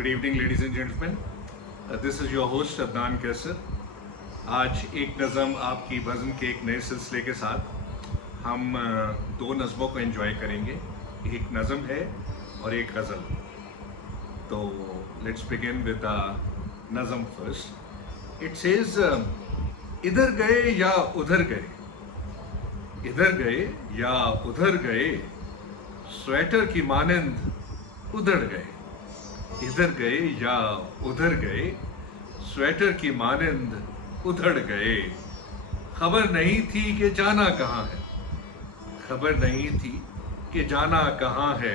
Good evening ladies and gentleman, this is your host Adnan Qaiser. आज एक नज़म आपकी वज़न के एक नए सिलसिले के साथ हम दो नज़मों को एंजॉय करेंगे। एक नज़म है और एक गज़ल। तो लेट्स बिगिन विद द नज़म फर्स्ट। इट सेज, इधर गए या उधर गए, इधर गए या उधर गए, स्वेटर की मानंद उधड़ गए। इधर गए या उधर गए, स्वेटर की मानंद उधड़ गए। खबर नहीं थी कि जाना कहाँ है, खबर नहीं थी कि जाना कहाँ है,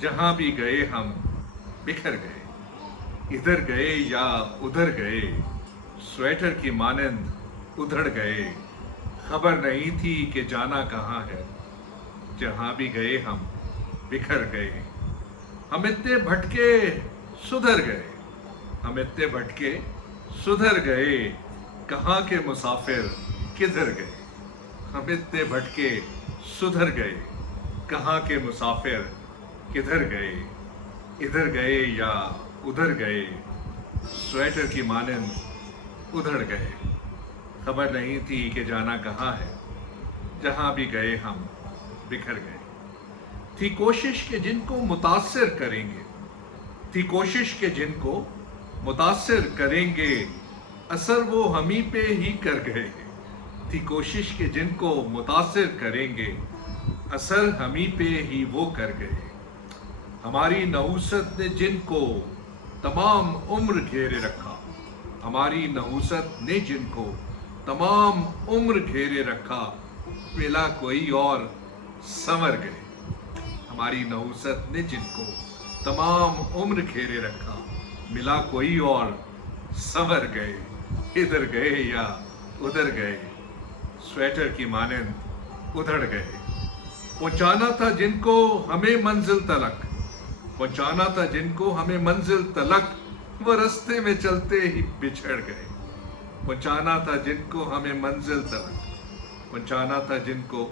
जहाँ भी गए हम बिखर गए। इधर गए या उधर गए, स्वेटर की मानंद उधड़ गए। खबर नहीं थी कि जाना कहाँ है, जहाँ भी गए हम बिखर गए। हम इतने भटके सुधर गए, हम इतने भटके सुधर गए, कहाँ के मुसाफिर किधर गए। हम इतने भटके सुधर गए, कहाँ के मुसाफिर किधर गए। इधर गए या उधर गए, स्वेटर की मानंद उधड़ गए। खबर नहीं थी कि जाना कहाँ है, जहाँ भी गए हम बिखर गए। थी कोशिश के जिनको मुतासिर करेंगे, थी कोशिश के जिनको मुतासिर करेंगे, असर वो हमी पे ही कर गए। थी कोशिश के जिनको मुतासिर करेंगे, असर हमी पे ही वो कर गए। हमारी नहुसत ने जिनको तमाम उम्र घेरे रखा, हमारी नहुसत ने जिनको तमाम उम्र घेरे रखा, मिला कोई और संवर गए। हमारी नहुसत ने जिनको तमाम उम्र घेरे रखा, मिला कोई और संवर गए। इधर गए या उधर गए, स्वेटर की मानंद उधड़ गए। पहुंचाना था जिनको हमें मंजिल तलक, पहुंचाना था जिनको हमें मंजिल तलक, वो रास्ते में चलते ही बिछड़ गए। पहुंचाना था जिनको हमें मंजिल तलक, पहुंचाना था जिनको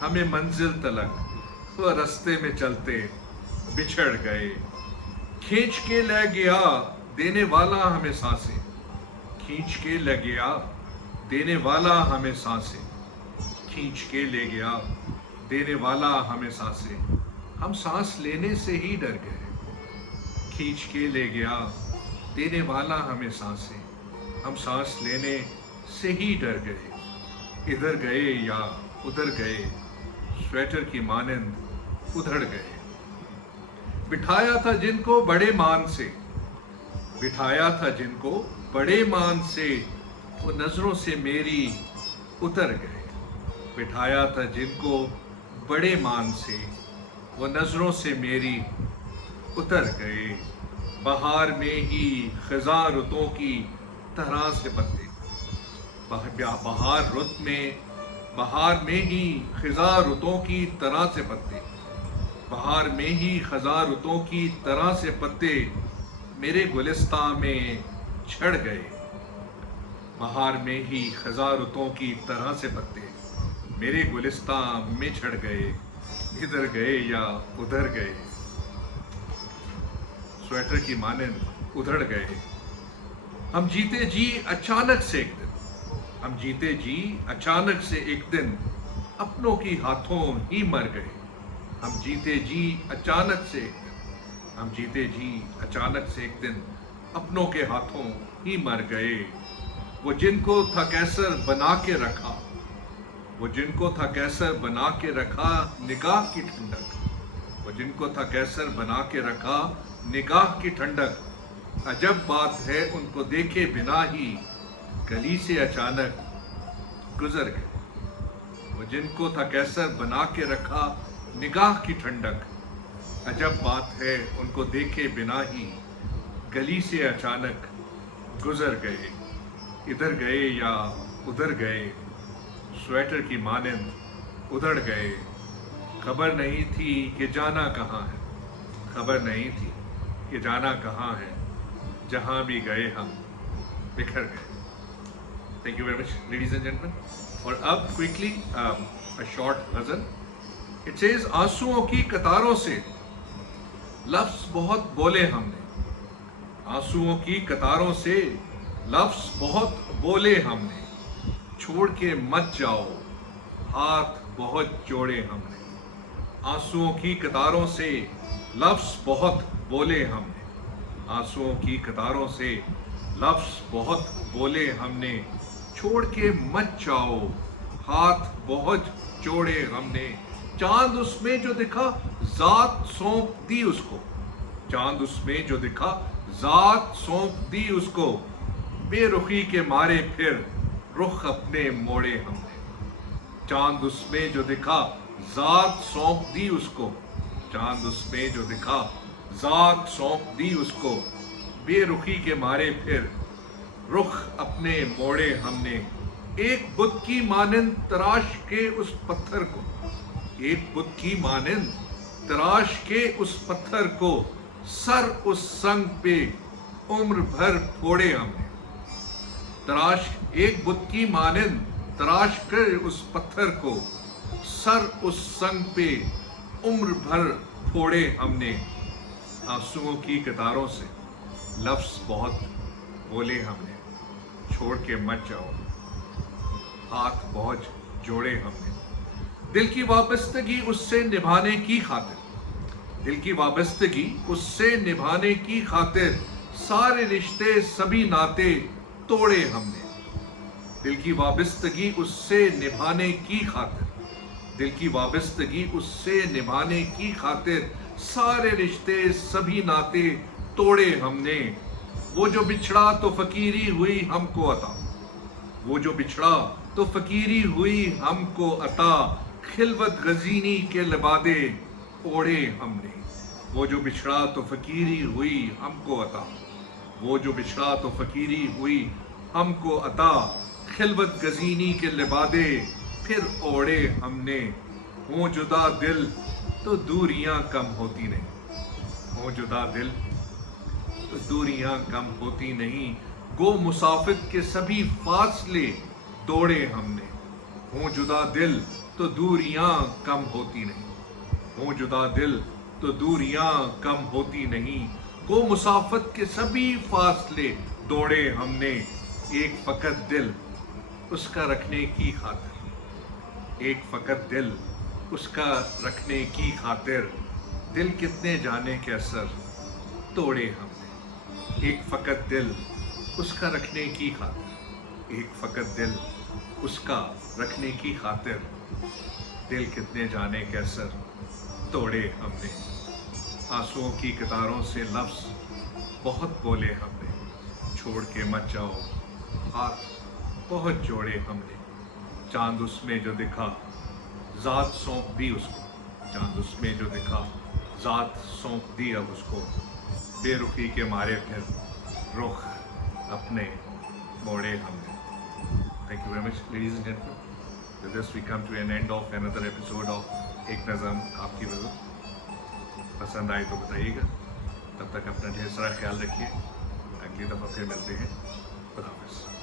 हमें मंजिल तलक, वो रास्ते में चलते बिछड़ गए। खींच के ले गया देने वाला हमें सांसें, खींच के ले गया देने वाला हमें सांसें, खींच के ले गया देने वाला हमें सांसें, हम सांस लेने से ही डर गए। खींच के ले गया देने वाला हमें सांसें, हम सांस लेने से ही डर गए। इधर गए या उधर गए, स्वेटर की मानंद उधड़ गए। बिठाया था जिनको बड़े मान से, बिठाया था जिनको बड़े मान से, वो नजरों से मेरी उतर गए। बिठाया था जिनको बड़े मान से, वो नजरों से मेरी उतर गए। बहार में ही खज़ां रुतों की तरह से पत्ते, बहार रुत में, बहार में ही खज़ां रुतों की तरह से पत्ते, बहार में ही खज़ां रुतों की तरह से पत्ते मेरे गुलिस्तां में झड़ गए। बहार में ही खज़ां रुतों की तरह से पत्ते मेरे गुलिस्तां में झड़ गए। इधर गए या उधर गए, स्वेटर की मानंद उधड़ गए। हम जीते जी अचानक से एक दिन, हम जीते जी अचानक से एक दिन, अपनों की हाथों ही मर गए। हम जीते जी अचानक से एक दिन, हम जीते जी अचानक से एक दिन, अपनों के हाथों ही मर गए। वो जिनको था कैसर बना के रखा, वो जिनको था कैसर बना के रखा, निगाह की ठंडक, वो जिनको था कैसर बना के रखा, निगाह की ठंडक, अजब बात है उनको देखे बिना ही गली से अचानक गुजर गए। वो जिनको था कैसर बना के रखा, निगाह की ठंडक, अजब बात है उनको देखे बिना ही गली से अचानक गुजर गए। इधर गए या उधर गए, स्वेटर की मानंद उधड़ गए। खबर नहीं थी कि जाना कहाँ है, खबर नहीं थी कि जाना कहाँ है, जहाँ भी गए हम बिखर गए। Thank you very much ladies and gentleman. और अब क्विकली अ शॉर्ट गजल। इट सेज, आंसुओं की कतारों से लफ्ज बहुत बोले हमने, आंसुओं की कतारों से लफ्ज बहुत बोले हमने, छोड़ के मत जाओ हाथ बहुत जोड़े हमने। आंसुओं की कतारों से लफ्ज बहुत बोले हमने, आंसुओं की कतारों से लफ्ज बहुत बोले हमने, छोड़ के मत जाओ हाथ बहुत जोड़े हमने। चांद उसमें जो दिखा जात सौंप दी उसको, चांद उसमें जो दिखा जात सौंप दी उसको, बेरुखी के मारे फिर रुख अपने मोड़े हमने। चांद उसमें जो दिखा जात सौंप दी उसको, चांद उसमें जो दिखा जात सौंप दी उसको, बेरुखी के मारे फिर रुख अपने मोड़े हमने। एक बुत की मानिंद तराश के उस पत्थर को, एक बुत की मानिंद तराश के उस पत्थर को, सर उस संग पे उम्र भर फोड़े हमने। तराश एक बुत की मानिंद तराश कर उस पत्थर को, सर उस संग पे उम्र भर फोड़े हमने। आंसुओं की कतारों से लफ्ज बहुत बोले हमने, छोड़ के मत जाओ हाथ बहुत जोड़े हमने। दिल की वाबस्तगी उससे निभाने की खातिर, दिल की वाबस्तगी उससे निभाने की खातिर, सारे रिश्ते सभी नाते तोड़े हमने। दिल की वाबस्तगी उससे निभाने की खातिर, दिल की वाबस्तगी उससे निभाने की खातिर, सारे रिश्ते सभी नाते तोड़े हमने। वो जो बिछड़ा तो फकीरी हुई हमको अता, वो जो बिछड़ा तो फकीरी हुई हमको अता, खिलवत गजीनी के लिबादे ओढ़े हमने। वो जो बिछड़ा तो फकीरी हुई हमको अता, वो जो बिछड़ा तो फकीरी हुई हमको अता, खिलवत गजीनी के लिबादे फिर ओढ़े हमने। हो जुदा दिल तो दूरियां कम होती नहीं, हो जुदा दिल तो दूरियां कम होती नहीं, गो मुसाफिर के सभी फासले तोड़े हमने। हो जुदा दिल तो दूरियां कम होती नहीं, हो जुदा दिल तो दूरियां कम होती नहीं, गो मुसाफिर के सभी फासले तोड़े हमने। एक फकत दिल उसका रखने की खातिर, एक फकत दिल उसका रखने की खातिर, दिल कितने जाने के असर तोड़े हमने। एक फकत दिल उसका रखने की खातिर, एक फकत दिल उसका रखने की खातिर, दिल कितने जाने के असर तोड़े हमने। आंसुओं की कतारों से लफ्ज बहुत बोले हमने, छोड़ के मत जाओ हाथ बहुत जोड़े हमने। चांद उसमें जो दिखा जात सौंप दी उसको, चांद उसमें जो दिखा जात सौंप दी अब उसको, बेरुखी के मारे फिर रुख अपने मोड़े हमने। Thank you very much, ladies and gentlemen. With this we come to an end of another episode of एक नज़म आपकी वजह। पसंद आए तो बताइएगा, तब तक अपना ढेर सारा ख्याल रखिए, अगली दफ़ा फिर मिलते हैं। खुदा हाफ़िज़।